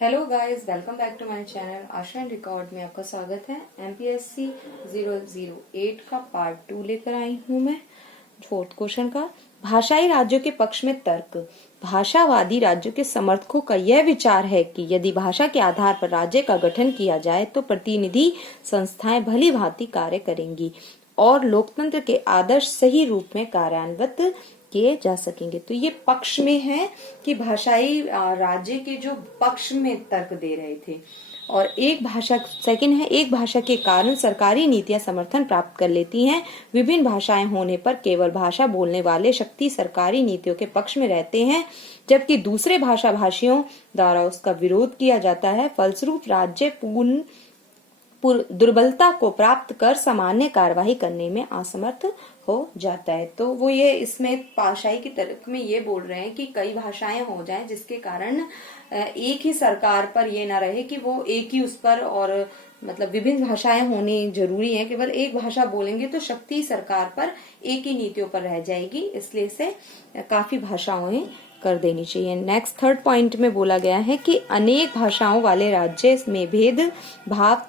Hello guys, welcome back to my channel Asha and record में आपका स्वागत है। एमपीएससी 008 का पार्ट 2 लेकर आई हूँ मैं। फोर्थ क्वेश्चन का भाषाई राज्यों के पक्ष में तर्क। भाषावादी राज्यों के समर्थकों का यह विचार है कि यदि भाषा के आधार पर राज्य का गठन किया जाए तो प्रतिनिधि संस्थाएं भली भांति कार्य करेंगी और लोकतंत्र के आदर्श सही रूप में कार्यान्वित किए जा सकेंगे। तो ये पक्ष में है कि भाषाई राज्य के जो पक्ष में तर्क दे रहे थे। और एक भाषा सेकंड है, एक भाषा के कारण सरकारी नीतियां समर्थन प्राप्त कर लेती हैं। विभिन्न भाषाएं होने पर केवल भाषा बोलने वाले शक्ति सरकारी नीतियों के पक्ष में रहते हैं, जबकि दूसरे भाषा भाषियों द्वारा उसका विरोध किया जाता है। फलस्वरूप राज्य पूर्ण दुर्बलता को प्राप्त कर सामान्य कार्यवाही करने में असमर्थ हो जाता है। तो वो ये इसमें भाषाई की तर्क में ये बोल रहे हैं कि कई भाषाएं हो जाएं जिसके कारण एक ही सरकार पर ये ना रहे कि वो एक ही उस पर, और मतलब विभिन्न भाषाएं होनी जरूरी है। केवल एक भाषा बोलेंगे तो शक्ति सरकार पर एक ही नीतियों पर रह जाएगी, इसलिए इसे काफी भाषाओं कर देनी चाहिए। नेक्स्ट थर्ड पॉइंट में बोला गया है कि अनेक भाषाओं वाले राज्य में भेद भाव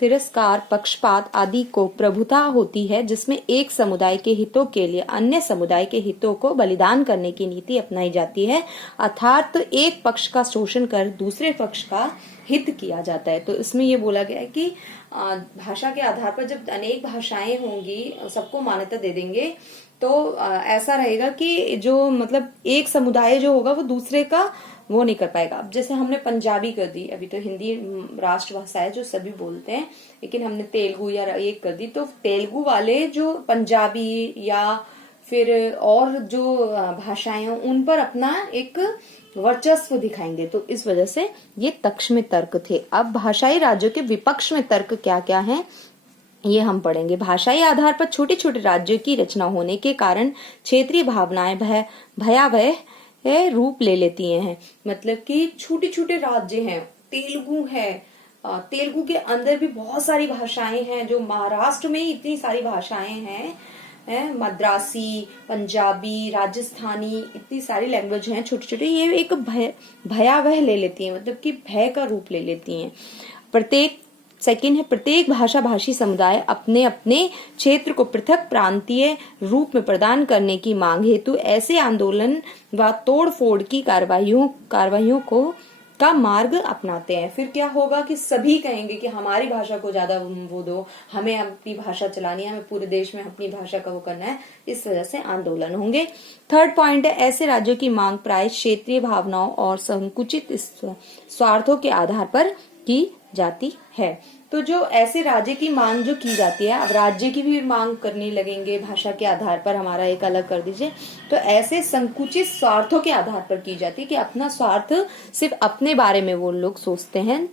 तिरस्कार पक्षपात आदि को प्रभुता होती है, जिसमें एक समुदाय के हितों के लिए अन्य समुदाय के हितों को बलिदान करने की नीति अपनाई जाती है, अर्थात एक पक्ष का शोषण कर दूसरे पक्ष का हित किया जाता है। तो इसमें ये बोला गया है कि भाषा के आधार पर जब अनेक भाषाएं होंगी, सबको मान्यता दे देंगे, तो ऐसा रहेगा कि जो मतलब एक समुदाय जो होगा वो दूसरे का वो नहीं कर पाएगा। अब जैसे हमने पंजाबी कर दी, अभी तो हिंदी राष्ट्रभाषा है जो सभी बोलते हैं, लेकिन हमने तेलुगु या एक कर दी, तो तेलुगु वाले जो पंजाबी या फिर और जो भाषाएं हैं उन पर अपना एक वर्चस्व दिखाएंगे। तो इस वजह से ये पक्ष में तर्क थे। अब भाषाई राज्यों के विपक्ष में तर्क क्या क्या है ये हम पढ़ेंगे। भाषाई आधार पर छोटे छोटे राज्यों की रचना होने के कारण क्षेत्रीय भावनाएं भयावह रूप ले लेती हैं। मतलब कि छोटे छोटे राज्य हैं, तेलुगु है, तेलुगु के अंदर भी बहुत सारी भाषाएं हैं, जो महाराष्ट्र में ही इतनी सारी भाषाएं हैं, मद्रासी, पंजाबी, राजस्थानी, इतनी सारी लैंग्वेज हैं छोटे छोटे। ये एक भयावह ले लेती हैं, मतलब कि भय का रूप ले लेती हैं। प्रत्येक भाषा भाषी समुदाय अपने अपने क्षेत्र को पृथक प्रांतीय रूप में प्रदान करने की मांग हेतु ऐसे आंदोलन व तोड़फोड़ की कार्यवाहियों का मार्ग अपनाते हैं। फिर क्या होगा कि सभी कहेंगे कि हमारी भाषा को ज्यादा वो दो, हमें अपनी भाषा चलानी है, हमें पूरे देश में अपनी भाषा का वो करना है। इस वजह से आंदोलन होंगे। थर्ड पॉइंट है, ऐसे राज्यों की मांग प्राय क्षेत्रीय भावनाओं और संकुचित स्वार्थों के आधार पर की जाती है। तो जो ऐसे राज्य की मांग जो की जाती है, अब राज्य की भी मांग करने लगेंगे भाषा के आधार पर, हमारा एक अलग कर दीजिए, तो ऐसे संकुचित स्वार्थों के आधार पर की जाती है कि अपना स्वार्थ सिर्फ अपने बारे में वो लोग सोचते हैं।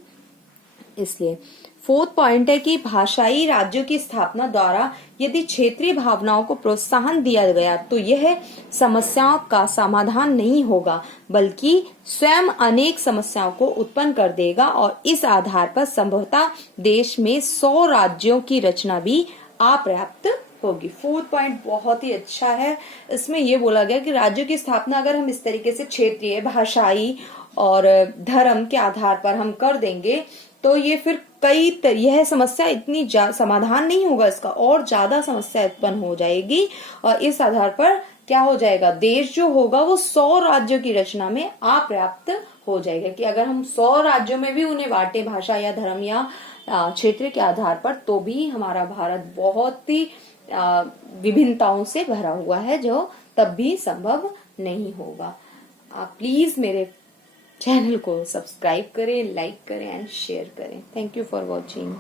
इसलिए फोर्थ पॉइंट है कि भाषाई राज्यों की स्थापना द्वारा यदि क्षेत्रीय भावनाओं को प्रोत्साहन दिया गया तो यह समस्याओं का समाधान नहीं होगा, बल्कि स्वयं अनेक समस्याओं को उत्पन्न कर देगा और इस आधार पर संभवतः देश में 100 राज्यों की रचना भी अपर्याप्त होगी। फोर्थ पॉइंट बहुत ही अच्छा है। इसमें यह बोला गया कि राज्यों की स्थापना अगर हम इस तरीके से क्षेत्रीय, भाषाई और धर्म के आधार पर हम कर देंगे तो ये फिर यह समस्या इतनी समाधान नहीं होगा, इसका और ज्यादा समस्या उत्पन्न हो जाएगी। और इस आधार पर क्या हो जाएगा, देश जो होगा वो 100 राज्यों की रचना में अपर्याप्त हो जाएगा। कि अगर हम 100 राज्यों में भी उन्हें बांटे भाषा या धर्म या क्षेत्र के आधार पर, तो भी हमारा भारत बहुत ही विभिन्नताओं से भरा हुआ है, जो तब भी संभव नहीं होगा। आप प्लीज मेरे चैनल को सब्सक्राइब करें, लाइक करें एंड शेयर करें। Thank you for watching.